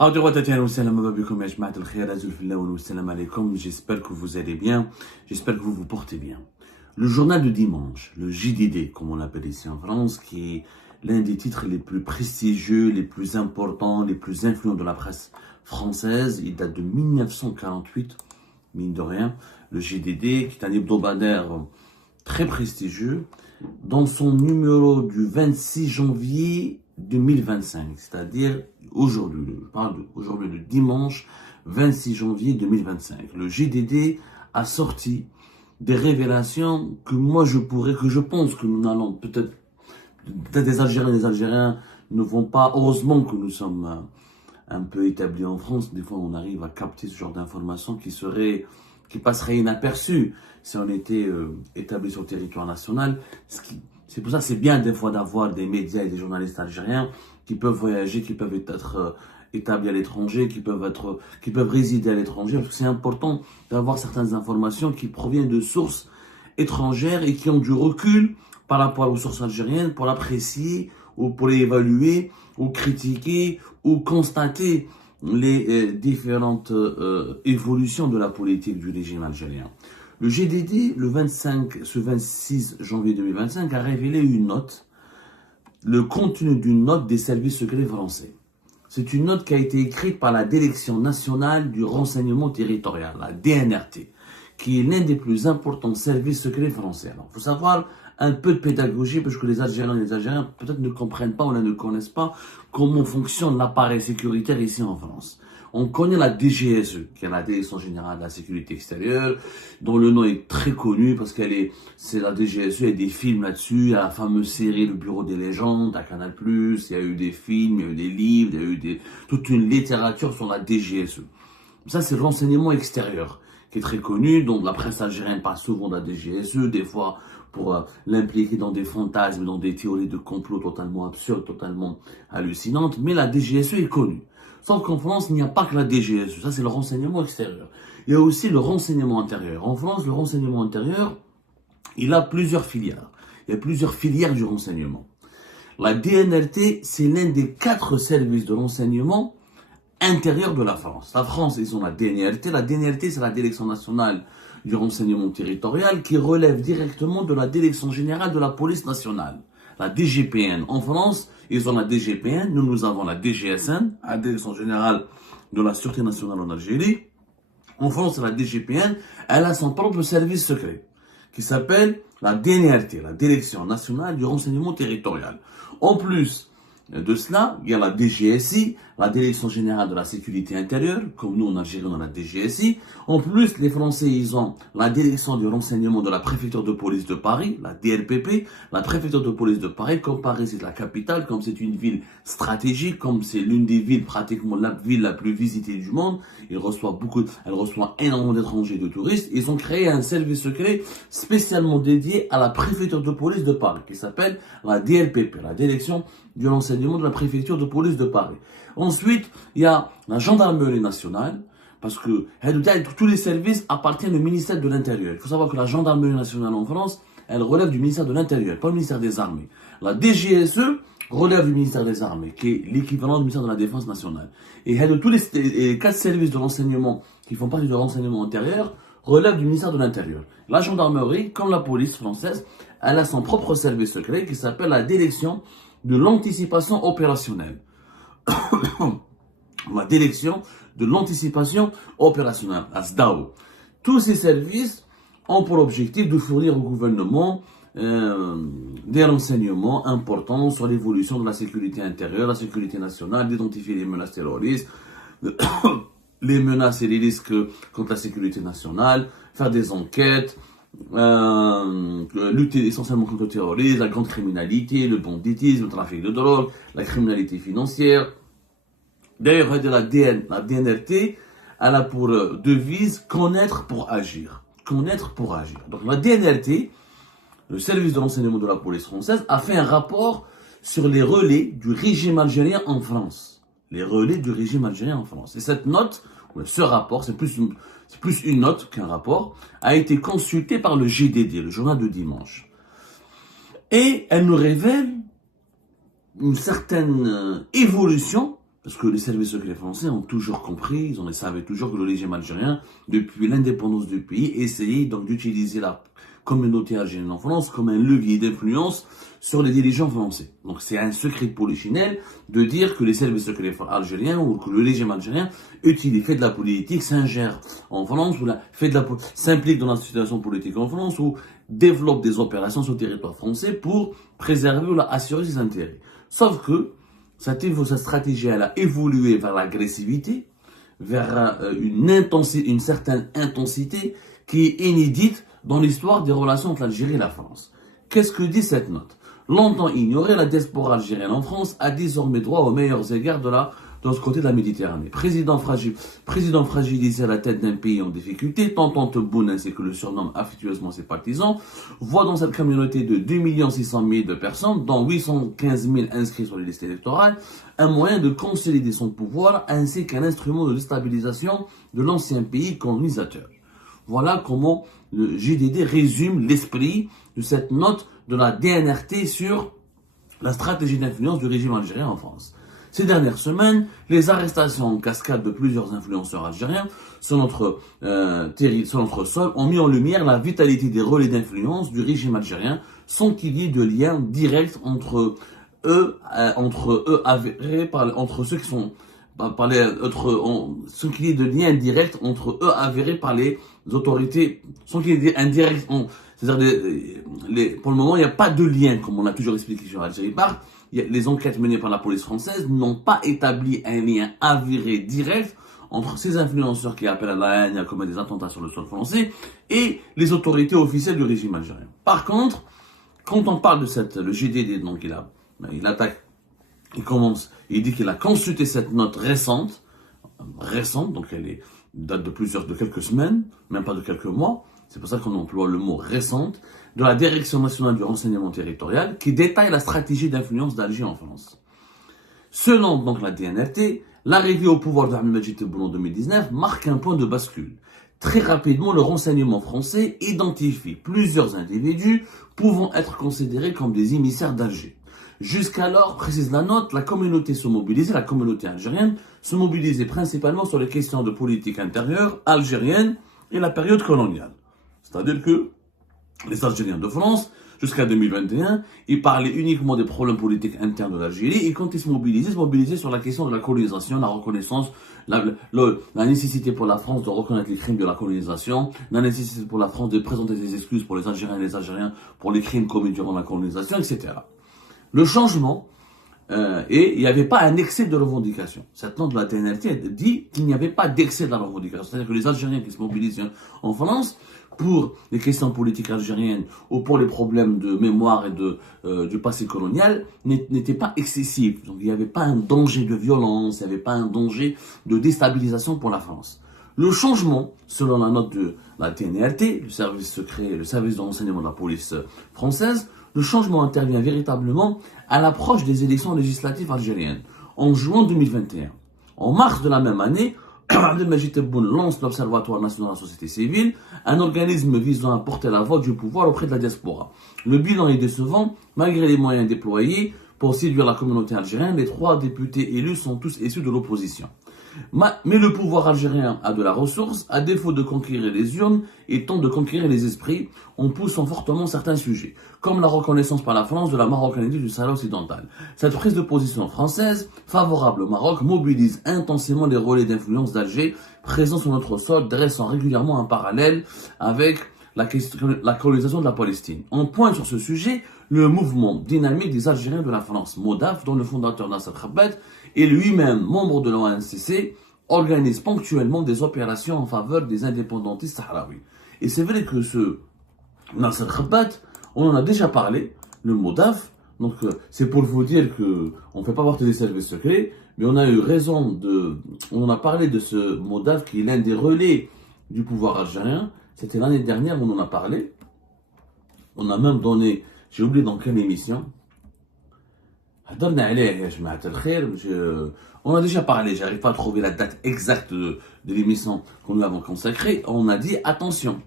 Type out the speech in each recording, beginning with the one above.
J'espère que vous allez bien, j'espère que vous vous portez bien. Le journal de dimanche, le JDD, comme on l'appelle ici en France, qui est l'un des titres les plus prestigieux, les plus importants, les plus influents de la presse française. Il date de 1948, mine de rien. Le JDD, qui est un hebdomadaire très prestigieux, dans son numéro du 26 janvier 2025, c'est-à-dire aujourd'hui, je parle aujourd'hui de dimanche 26 janvier 2025. Le JDD a sorti des révélations que je pense que nous allons peut-être des Algériens ne vont pas, heureusement que nous sommes un peu établis en France, des fois on arrive à capter ce genre d'informations qui passerait inaperçu si on était établi sur le territoire national. C'est pour ça que c'est bien des fois d'avoir des médias et des journalistes algériens qui peuvent voyager, qui peuvent être établis à l'étranger, qui peuvent résider à l'étranger. Parce que c'est important d'avoir certaines informations qui proviennent de sources étrangères et qui ont du recul par rapport aux sources algériennes pour l'apprécier ou pour l'évaluer ou critiquer ou constater les différentes évolutions de la politique du régime algérien. Le GDD, ce 26 janvier 2025, a révélé une note, le contenu d'une note des services secrets français. C'est une note qui a été écrite par la Direction nationale du renseignement territorial, la DNRT, qui est l'un des plus importants services secrets français. Alors, il faut savoir un peu de pédagogie, parce que les Algériens peut-être ne comprennent pas ou ne connaissent pas comment fonctionne l'appareil sécuritaire ici en France. On connaît la DGSE, qui est la Direction Générale de la Sécurité Extérieure, dont le nom est très connu parce c'est la DGSE, il y a des films là-dessus, il y a la fameuse série Le Bureau des légendes à Canal+, il y a eu des films, il y a eu des livres, il y a eu toute une littérature sur la DGSE. Ça, c'est le renseignement extérieur, qui est très connu, donc la presse algérienne parle souvent de la DGSE, des fois pour l'impliquer dans des fantasmes, dans des théories de complot totalement absurdes, totalement hallucinantes, mais la DGSE est connue. Sauf qu'en France, il n'y a pas que la DGSE, ça c'est le renseignement extérieur. Il y a aussi le renseignement intérieur. En France, le renseignement intérieur, il a plusieurs filières. Il y a plusieurs filières du renseignement. La DNRT, c'est l'un des 4 services de renseignement intérieur de la France. La France, ils ont la DNRT. La DNRT, c'est la Direction nationale du renseignement territorial qui relève directement de la Direction générale de la police nationale, la DGPN. En France, ils ont la DGPN, nous avons la DGSN, la Direction générale de la sûreté nationale en Algérie. En France, la DGPN, elle a son propre service secret qui s'appelle la DNRT, la Direction nationale du renseignement territorial. En plus de cela, il y a la DGSI, la Direction générale de la sécurité intérieure, comme nous en Algérie on a la DGSI. En plus, les Français, ils ont la Direction du renseignement de la préfecture de police de Paris, la DRPP, la préfecture de police de Paris. Comme Paris c'est la capitale, comme c'est une ville stratégique, comme c'est l'une des villes, pratiquement la ville la plus visitée du monde, elle reçoit énormément d'étrangers et de touristes. Ils ont créé un service secret spécialement dédié à la préfecture de police de Paris, qui s'appelle la DRPP, la Direction du renseignement de la préfecture de police de Paris. Ensuite, il y a la gendarmerie nationale, parce que tous les services appartiennent au ministère de l'Intérieur. Il faut savoir que la gendarmerie nationale en France, elle relève du ministère de l'Intérieur, pas le ministère des Armées. La DGSE relève du ministère des Armées, qui est l'équivalent du ministère de la Défense nationale. Et tous les 4 services de renseignement qui font partie du renseignement intérieur relèvent du ministère de l'Intérieur. La gendarmerie, comme la police française, elle a son propre service secret qui s'appelle la Direction de l'anticipation opérationnelle. La Direction de l'anticipation opérationnelle, la SDAO. Tous ces services ont pour objectif de fournir au gouvernement des renseignements importants sur l'évolution de la sécurité intérieure, la sécurité nationale, d'identifier les menaces terroristes, les menaces et les risques contre la sécurité nationale, faire des enquêtes, lutter essentiellement contre le terrorisme, la grande criminalité, le banditisme, le trafic de drogue, la criminalité financière. D'ailleurs, la DNRT, elle a pour devise connaître pour agir. Connaître pour agir. Donc la DNRT, le service de renseignement de la police française, a fait un rapport sur les relais du régime algérien en France. Les relais du régime algérien en France. Et cette note, ce rapport, c'est plus une note qu'un rapport, a été consulté par le GDD, le journal de dimanche. Et elle nous révèle une certaine évolution Parce que les services secrets français ont toujours compris, ils en savaient toujours que le régime algérien, depuis l'indépendance du pays, essayait donc d'utiliser la communauté algérienne en France comme un levier d'influence sur les dirigeants français. Donc c'est un secret de polichinelle de dire que les services secrets algériens ou que le régime algérien fait de la politique, s'ingère en France, ou s'implique dans la situation politique en France, ou développe des opérations sur le territoire français pour préserver ou assurer ses intérêts. Sauf que sa stratégie, elle a évolué vers l'agressivité, vers une certaine intensité qui est inédite dans l'histoire des relations entre l'Algérie et la France. Qu'est-ce que dit cette note? Longtemps ignorée, la diaspora algérienne en France a désormais droit aux meilleurs égards de ce côté de la Méditerranée. Président fragilisé à la tête d'un pays en difficulté, Tonton Tebboune, ainsi que le surnomme affectueusement ses partisans, voit dans cette communauté de 2 600 000 de personnes, dont 815 000 inscrits sur les listes électorales, un moyen de consolider son pouvoir ainsi qu'un instrument de déstabilisation de l'ancien pays colonisateur. Voilà comment le JDD résume l'esprit de cette note de la DNRT sur la stratégie d'influence du régime algérien en France. Ces dernières semaines, les arrestations en cascade de plusieurs influenceurs algériens sur notre sol ont mis en lumière la vitalité des relais d'influence du régime algérien sans qu'il y ait de lien direct entre ceux qui sont sans qu'il y ait de lien direct entre eux avérés par les autorités, sans qu'il y ait indirect, c'est-à-dire pour le moment il n'y a pas de lien, comme on a toujours expliqué sur Algérie Par. Les enquêtes menées par la police française n'ont pas établi un lien avéré direct entre ces influenceurs qui appellent à la haine et à commettre des attentats sur le sol français et les autorités officielles du régime algérien. Par contre, quand on parle de le GDD, donc il attaque, il dit qu'il a consulté cette note récente, donc date de quelques semaines, même pas de quelques mois, c'est pour ça qu'on emploie le mot récente, de la Direction nationale du renseignement territorial, qui détaille la stratégie d'influence d'Alger en France. Selon donc la DNRT, l'arrivée au pouvoir d'Ahmed Tebboune en 2019 marque un point de bascule. Très rapidement, le renseignement français identifie plusieurs individus pouvant être considérés comme des émissaires d'Alger. Jusqu'alors, précise la note, la communauté algérienne se mobilisait principalement sur les questions de politique intérieure algérienne et la période coloniale. C'est-à-dire que les Algériens de France, jusqu'à 2021, ils parlaient uniquement des problèmes politiques internes de l'Algérie et quand ils se mobilisaient sur la question de la colonisation, la reconnaissance, la nécessité pour la France de reconnaître les crimes de la colonisation, la nécessité pour la France de présenter des excuses pour les Algériens et les Algériens pour les crimes commis durant la colonisation, etc. Le changement, et il n'y avait pas un excès de revendication. Cette note de la TNLT dit qu'il n'y avait pas d'excès de la revendication. C'est-à-dire que les Algériens qui se mobilisent en France pour les questions politiques algériennes ou pour les problèmes de mémoire et du passé colonial n'étaient pas excessifs. Donc il n'y avait pas un danger de violence, il n'y avait pas un danger de déstabilisation pour la France. Le changement, selon la note de la TNLT, le service secret, le service de renseignement de la police française, le changement intervient véritablement à l'approche des élections législatives algériennes, en juin 2021. En mars de la même année, Abdelmajid Tebboune lance l'Observatoire national de la société civile, un organisme visant à porter la voix du pouvoir auprès de la diaspora. Le bilan est décevant, malgré les moyens déployés pour séduire la communauté algérienne, les 3 députés élus sont tous issus de l'opposition. Mais le pouvoir algérien a de la ressource, à défaut de conquérir les urnes et tente de conquérir les esprits en poussant fortement certains sujets, comme la reconnaissance par la France de la marocanité du Sahara occidental. Cette prise de position française, favorable au Maroc, mobilise intensément les relais d'influence d'Alger présents sur notre sol, dressant régulièrement un parallèle avec la colonisation de la Palestine. On pointe sur ce sujet le mouvement dynamique des Algériens de la France, MODAF, dont le fondateur Nasser Khabet et lui-même, membre de l'ONCC, organise ponctuellement des opérations en faveur des indépendantistes sahraouis. Et c'est vrai que ce Nasser Khabet, on en a déjà parlé, le MODAF, donc c'est pour vous dire que on ne fait pas partie des services secrets, mais on a eu raison on en a parlé de ce MODAF qui est l'un des relais du pouvoir algérien. C'était l'année dernière, on en a parlé. On a même donné, j'ai oublié dans quelle émission. On a déjà parlé, j'arrive pas à trouver la date exacte de l'émission qu'on lui avons consacrée. On a dit attention,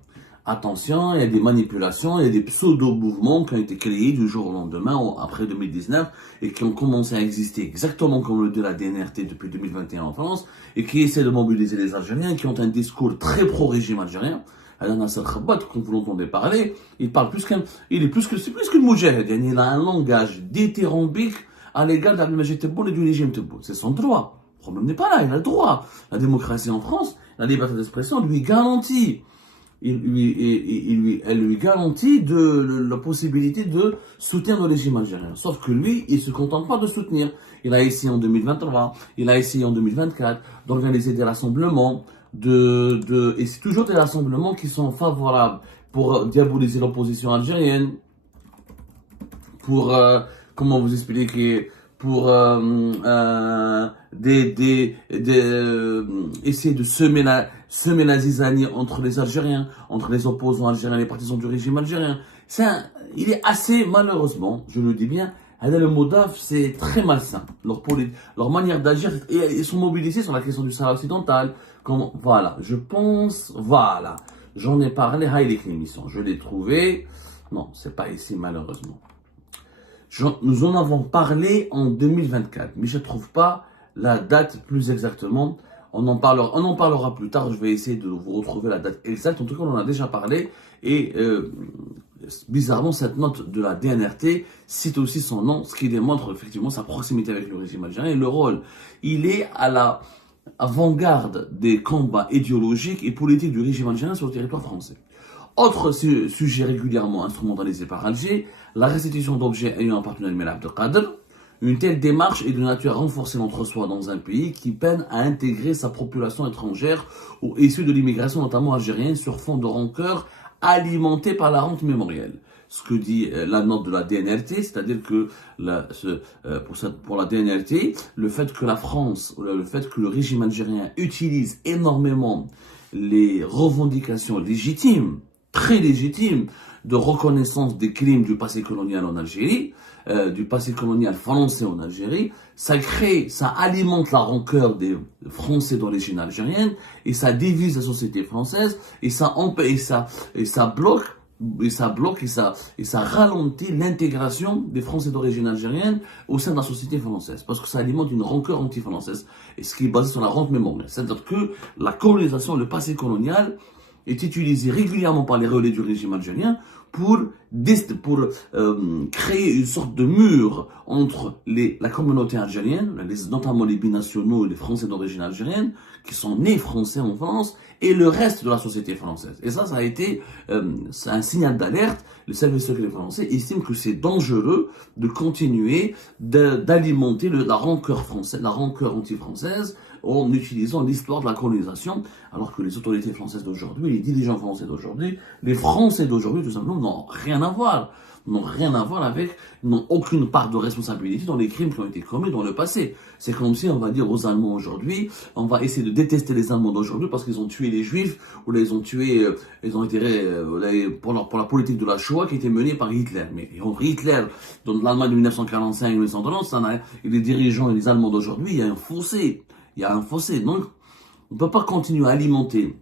attention, il y a des manipulations, il y a des pseudo-mouvements qui ont été créés du jour au lendemain, après 2019, et qui ont commencé à exister exactement comme le de la DNRT depuis 2021 en France, et qui essaient de mobiliser les Algériens, qui ont un discours très pro-régime algérien. Alain Nasser Khabat, quand vous l'entendez parler, c'est plus qu'une moujahid. Il a un langage dithyrambique à l'égard d'Abdelmajid Tebboune et du régime Tebboune. C'est son droit. Le problème n'est pas là, il a le droit. La démocratie en France, la liberté d'expression lui garantit. Elle lui garantit la possibilité de soutenir le régime algérien. Sauf que lui, il se contente pas de soutenir. Il a essayé en 2023, il a essayé en 2024 d'organiser des rassemblements, et c'est toujours des rassemblements qui sont favorables pour diaboliser l'opposition algérienne, pour, comment vous expliquer, pour essayer de semer la zizanie entre les Algériens, entre les opposants algériens, les partisans du régime algérien. Il est assez, malheureusement, je le dis bien, le Modaf, c'est très malsain. Leur manière d'agir, ils sont mobilisés sur la question du Sahara occidental. Voilà, je pense, voilà. J'en ai parlé, l'émission. Je l'ai trouvé. Non, c'est pas ici, malheureusement. Nous en avons parlé en 2024, mais je ne trouve pas la date plus exactement. On en parlera plus tard. Je vais essayer de vous retrouver la date exacte. En tout cas, on en a déjà parlé. Et bizarrement, cette note de la DNRT cite aussi son nom, ce qui démontre effectivement sa proximité avec le régime algérien et le rôle. Il est à la avant-garde des combats idéologiques et politiques du régime algérien sur le territoire français. Autre sujet régulièrement instrumentalisé par Alger, la restitution d'objets ayant appartenu à Mel Abdelkader. Une telle démarche est de nature à renforcer l'entre-soi dans un pays qui peine à intégrer sa population étrangère ou issue de l'immigration, notamment algérienne, sur fond de rancœur alimentée par la rente mémorielle. Ce que dit la note de la DNRT, c'est-à-dire que pour la DNRT, le fait que la France, le fait que le régime algérien utilise énormément les revendications légitimes, très légitimes, de reconnaissance des crimes du passé colonial en Algérie, du passé colonial français en Algérie, ça alimente la rancœur des Français d'origine algérienne, et ça divise la société française, et ça bloque et ça ralentit l'intégration des Français d'origine algérienne au sein de la société française, parce que ça alimente une rancœur anti-française, et ce qui est basé sur la rente mémorielle. C'est-à-dire que la colonisation, le passé colonial, est utilisé régulièrement par les relais du régime algérien pour créer une sorte de mur entre la communauté algérienne, notamment les binationaux et les Français d'origine algérienne, qui sont nés français en France, et le reste de la société française. Et ça a été un signal d'alerte. Le service secret français estime que c'est dangereux de continuer d'alimenter la rancœur française, la rancœur anti-française, en utilisant l'histoire de la colonisation, alors que les autorités françaises d'aujourd'hui, les dirigeants français d'aujourd'hui, les Français d'aujourd'hui, tout simplement, n'ont rien à voir. N'ont aucune part de responsabilité dans les crimes qui ont été commis dans le passé. C'est comme si on va dire aux Allemands aujourd'hui, on va essayer de détester les Allemands d'aujourd'hui parce qu'ils ont tué les Juifs, ou ils ont tué, pour la politique de la Shoah qui était menée par Hitler. Mais Hitler, dans l'Allemagne de 1945-1930, et les dirigeants et les Allemands d'aujourd'hui, il y a un fossé. Donc, on ne peut pas continuer à alimenter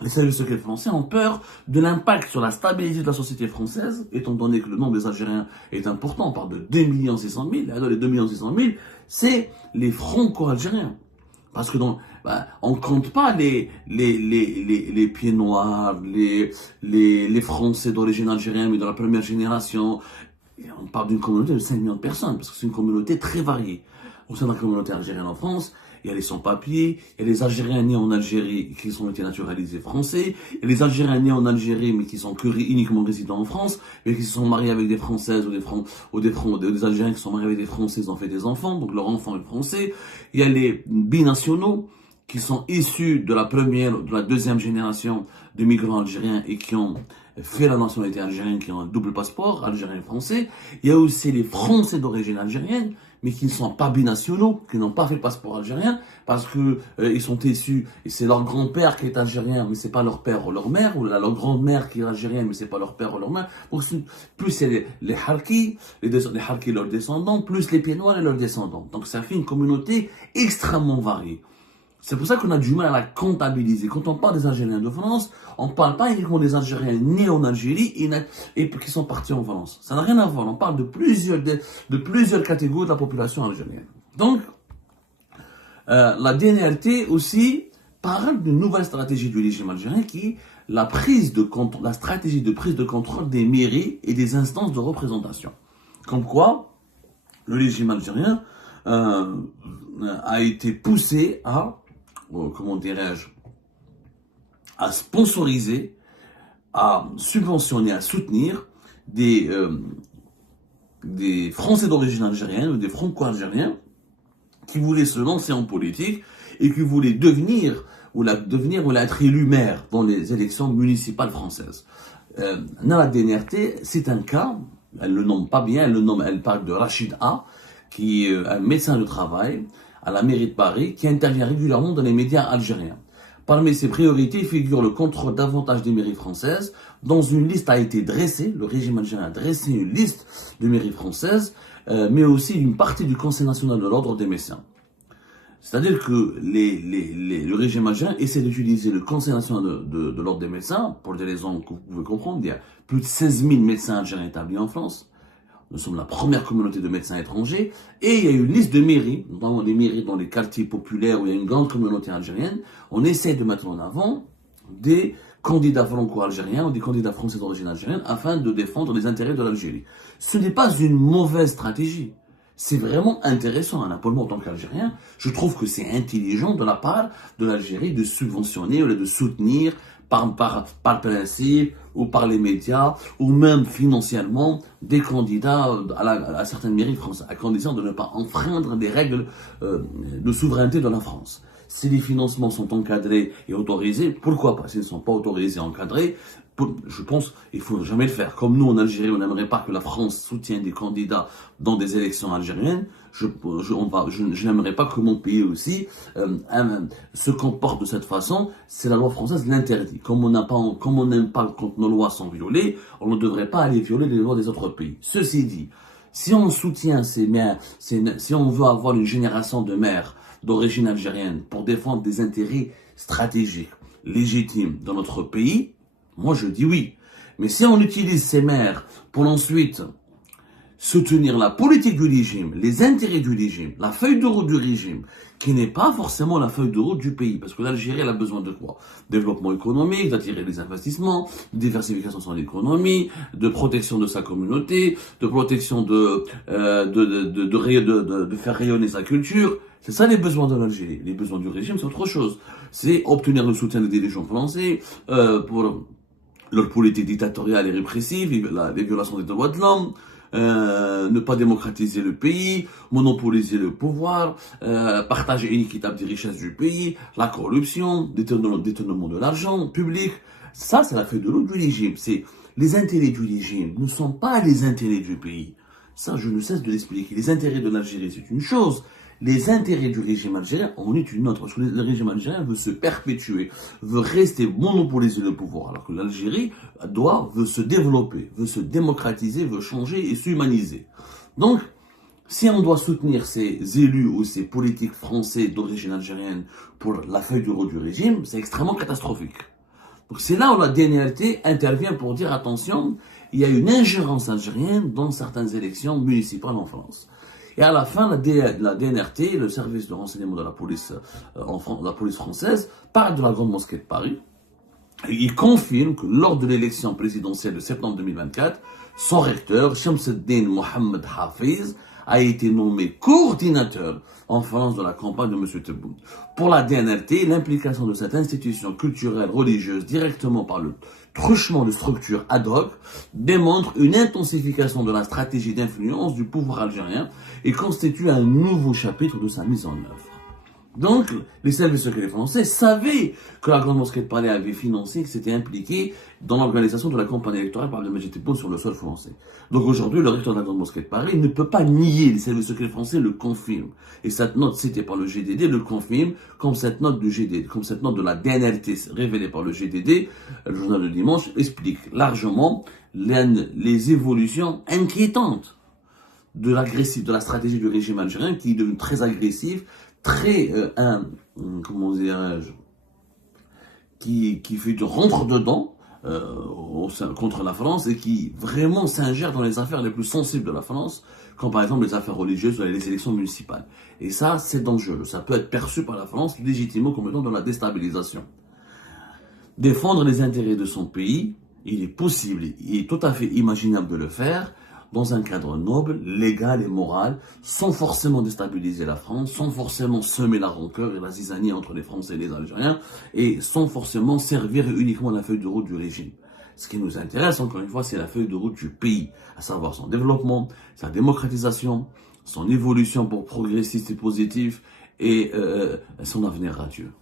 les services secrets français ont peur de l'impact sur la stabilité de la société française, étant donné que le nombre des Algériens est important, on parle de 2 600 000, alors les 2 600 000, c'est les franco-algériens. Parce que on ne compte pas les pieds noirs, les Français d'origine algérienne, mais de la première génération. On parle d'une communauté de 5 millions de personnes, parce que c'est une communauté très variée. Au sein de la communauté algérienne en France, il y a les sans-papiers, il y a les Algériens nés en Algérie qui ont été naturalisés français, il y a les Algériens nés en Algérie mais qui sont uniquement résidents en France, mais qui se sont mariés avec des Françaises ou des Algériens qui sont mariés avec des Français, ils ont fait des enfants, donc leur enfant est français. Il y a les binationaux qui sont issus de la deuxième génération de migrants algériens et qui ont fait la nationalité algérienne, qui ont un double passeport, algérien et français. Il y a aussi les Français d'origine algérienne, mais qui ne sont pas binationaux, qui n'ont pas fait le passeport algérien, parce que ils sont issus, et c'est leur grand-père qui est algérien, mais c'est pas leur père ou leur mère, ou leur grand-mère qui est algérienne, mais c'est pas leur père ou leur mère. Donc, plus c'est les Harkis, les Harkis et leurs descendants, plus les Pieds Noirs et leurs descendants. Donc ça fait une communauté extrêmement variée. C'est pour ça qu'on a du mal à la comptabiliser. Quand on parle des Algériens de France, on ne parle pas uniquement des Algériens nés en Algérie et qui sont partis en France. Ça n'a rien à voir. On parle de plusieurs catégories de la population algérienne. Donc, la DNRT aussi parle d'une nouvelle stratégie du régime algérien qui est la stratégie de prise de contrôle des mairies et des instances de représentation. Comme quoi, le régime algérien a été poussé à, comment dirais-je, à sponsoriser, à subventionner, à soutenir des Français d'origine algérienne ou des franco-algériens qui voulaient se lancer en politique et qui voulaient devenir ou être élus maire dans les élections municipales françaises. Dans la DNRT, c'est un cas, elle le nomme pas bien, elle parle de Rachid A, qui est un médecin de travail à la mairie de Paris, qui intervient régulièrement dans les médias algériens. Parmi ses priorités figure le contrôle davantage des mairies françaises. Dans une liste a été dressée, le régime algérien a dressé une liste de mairies françaises, mais aussi une partie du Conseil national de l'ordre des médecins. C'est-à-dire que le régime algérien essaie d'utiliser le Conseil national de l'ordre des médecins, pour des raisons que vous pouvez comprendre. Il y a plus de 16 000 médecins algériens établis en France. Nous sommes la première communauté de médecins étrangers. Et il y a une liste de mairies, notamment des mairies dans les quartiers populaires où il y a une grande communauté algérienne. On essaie de mettre en avant des candidats franco-algériens ou des candidats français d'origine algérienne afin de défendre les intérêts de l'Algérie. Ce n'est pas une mauvaise stratégie. C'est vraiment intéressant. Pour moi, en tant qu'Algérien, je trouve que c'est intelligent de la part de l'Algérie de subventionner ou de soutenir par principe ou par les médias ou même financièrement des candidats à certaines mairies françaises, à condition de ne pas enfreindre des règles de souveraineté de la France. Si les financements sont encadrés et autorisés, pourquoi pas? S'ils ne sont pas autorisés et encadrés, je pense qu'il ne faut jamais le faire. Comme nous, en Algérie, on n'aimerait pas que la France soutienne des candidats dans des élections algériennes. Je n'aimerais pas que mon pays aussi se comporte de cette façon. C'est la loi française l'interdit. Comme on n'aime pas quand nos lois sont violées, on ne devrait pas aller violer les lois des autres pays. Ceci dit, si on soutient ces maires, si on veut avoir une génération de maires d'origine algérienne pour défendre des intérêts stratégiques, légitimes dans notre pays, moi je dis oui. Mais si on utilise ces maires pour ensuite soutenir la politique du régime, les intérêts du régime, la feuille de route du régime, qui n'est pas forcément la feuille de route du pays. Parce que l'Algérie, elle a besoin de quoi? Développement économique, d'attirer les investissements, de diversification de son économie, de protection de sa communauté, de protection de faire rayonner sa culture. C'est ça les besoins de l'Algérie. Les besoins du régime, c'est autre chose. C'est obtenir le soutien des dirigeants français pour leur politique dictatoriale et répressive, les violations des droits de l'homme, ne pas démocratiser le pays, monopoliser le pouvoir, partager inéquitable des richesses du pays, la corruption, détournement de l'argent public. Ça, c'est la feuille de route du régime. C'est les intérêts du régime ne sont pas les intérêts du pays. Ça, je ne cesse de l'expliquer. Les intérêts de l'Algérie, c'est une chose. Les intérêts du régime algérien en est une autre. Parce que le régime algérien veut se perpétuer, veut rester monopoliser le pouvoir. Alors que l'Algérie veut se développer, veut se démocratiser, veut changer et s'humaniser. Donc, si on doit soutenir ces élus ou ces politiques français d'origine algérienne pour la feuille de route du régime, c'est extrêmement catastrophique. Donc c'est là où la DNRT intervient pour dire attention, il y a une ingérence algérienne dans certaines élections municipales en France. Et à la fin, la DNRT, le service de renseignement de la police, la police française, parle de la Grande Mosquée de Paris. Et il confirme que lors de l'élection présidentielle de septembre 2024, son recteur, Shamseddin Mohamed Hafiz, a été nommé coordinateur en France de la campagne de M. Tebboune. Pour la DNRT, l'implication de cette institution culturelle religieuse directement par le truchement de structures ad hoc démontre une intensification de la stratégie d'influence du pouvoir algérien et constitue un nouveau chapitre de sa mise en œuvre. Donc, les services secrets français savaient que la Grande Mosquée de Paris avait financé, que c'était impliqué dans l'organisation de la campagne électorale par Abdelmajid Tebboune sur le sol français. Donc aujourd'hui, le recteur de la Grande Mosquée de Paris ne peut pas nier, les services secrets français le confirment. Et cette note citée par le GDD le confirme, comme cette note du GDD, comme cette note de la DNRT révélée par le GDD, le journal de dimanche, explique largement les évolutions inquiétantes de la stratégie du régime algérien qui est devenue très agressive, très, comment dirais-je, qui fait du rentre-dedans contre la France et qui vraiment s'ingère dans les affaires les plus sensibles de la France, comme par exemple les affaires religieuses ou les élections municipales. Et ça, c'est dangereux. Ça peut être perçu par la France légitimement comme étant de la déstabilisation. Défendre les intérêts de son pays, il est possible, il est tout à fait imaginable de le faire dans un cadre noble, légal et moral, sans forcément déstabiliser la France, sans forcément semer la rancœur et la zizanie entre les Français et les Algériens, et sans forcément servir uniquement la feuille de route du régime. Ce qui nous intéresse, encore une fois, c'est la feuille de route du pays, à savoir son développement, sa démocratisation, son évolution pour progressiste et positif, et son avenir radieux.